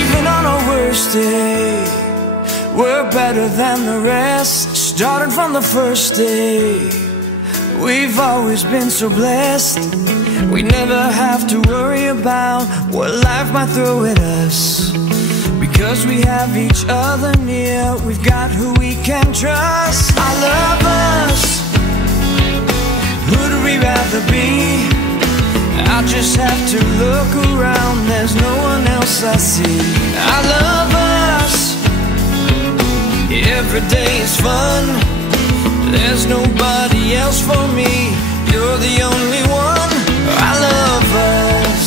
Even on our worst day, we're better than the rest. Starting from the first day, we've always been so blessed. We never have to worry about what life might throw at us, because we have each other near. We've got who we can trust. I love us. Who'd we rather be? I just have to look around. There's no one else I see. I love us. Every day is fun. There's nobody else for me. You're the only one. I love us.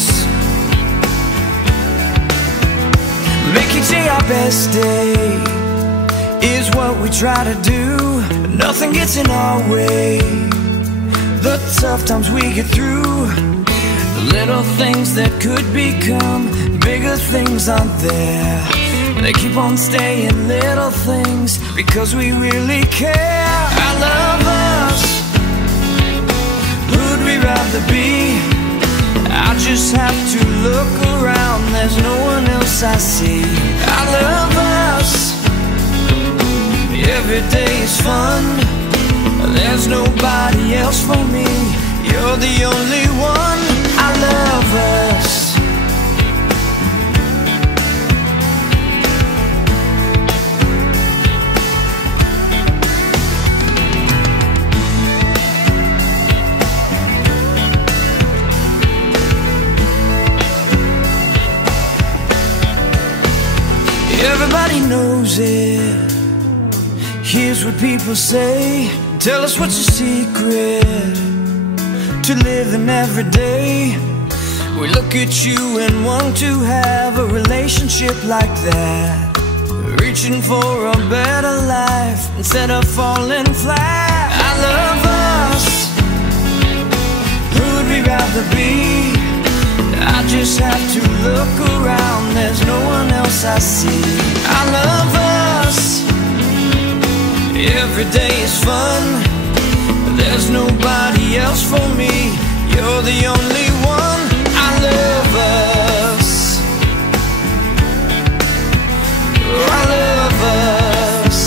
Make each day our best day is what we try to do. Nothing gets in our way. The tough times we get through, the little things that could become bigger things aren't there. They keep on staying little things because we really care. I love us. Who'd we rather be? I just have to look around. There's no one else I see. I love us. Every day is fun. There's nobody else for me. You're the only one. I love us. Everybody knows it. Here's what people say. Tell us what's your secret to living every day. We look at you and want to have a relationship like that, reaching for a better life instead of falling flat. I love us. Who'd we rather be? I just have to look around. There's no one else I see. I love us. Every day is fun. There's nobody else for me. You're the only one. I love us. I love us.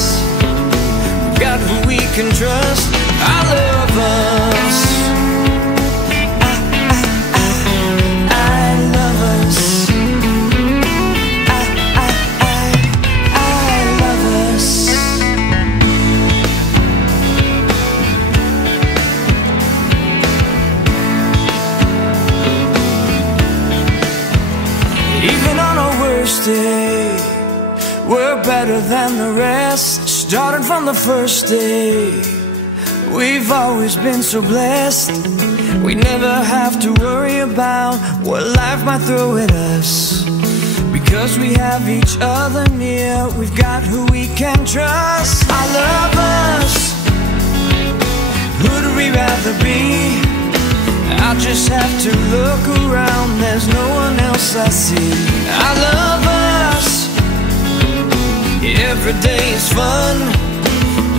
We've got who we can trust. I love us. Day, we're better than the rest. Starting from the first day, we've always been so blessed. We never have to worry about what life might throw at us, because we have each other near. We've got who we can trust. I love us. Who'd we rather be? I just have to look around. There's no one else I see. I love us. Every day is fun.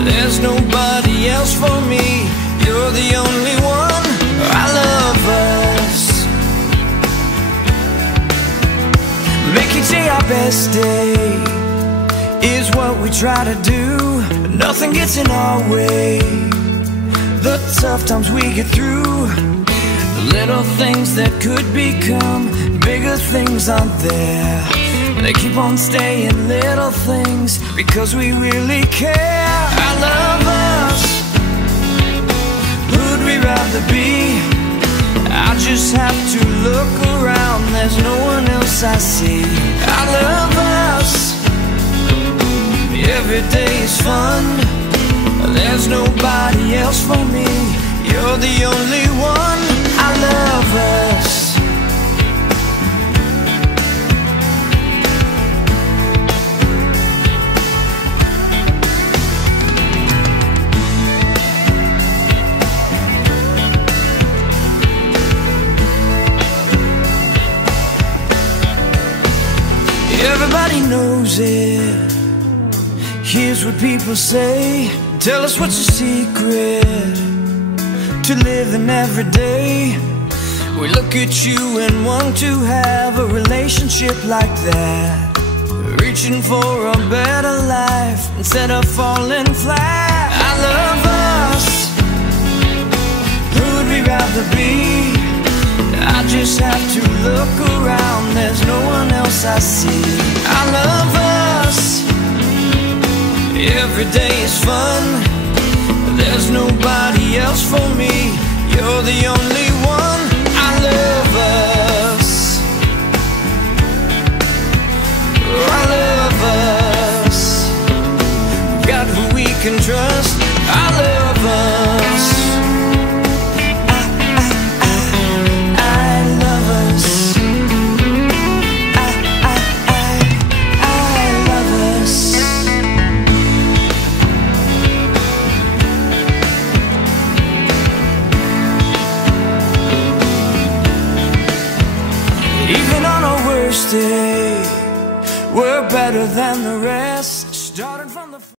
There's nobody else for me. You're the only one. I love us. Make each day our best day is what we try to do. Nothing gets in our way. The tough times we get through, little things that could become bigger things aren't there. They keep on staying little things because we really care. I love us. Who'd we rather be? I just have to look around. There's no one else I see. I love us. Every day is fun. There's nobody else for me. You're the only one. I love us. Everybody knows it. Here's what people say. Tell us what's your secret to living every day. We look at you and want to have a relationship like that, reaching for a better life instead of falling flat. I love us. Who would we rather be? I just have to look around, there's no one else I see. I love us. Every day is fun. There's nobody else for me. You're the only one. I love us. Oh, I love us. We've got who we can trust. I love us. Even on our worst day, we're better than the rest. Starting from the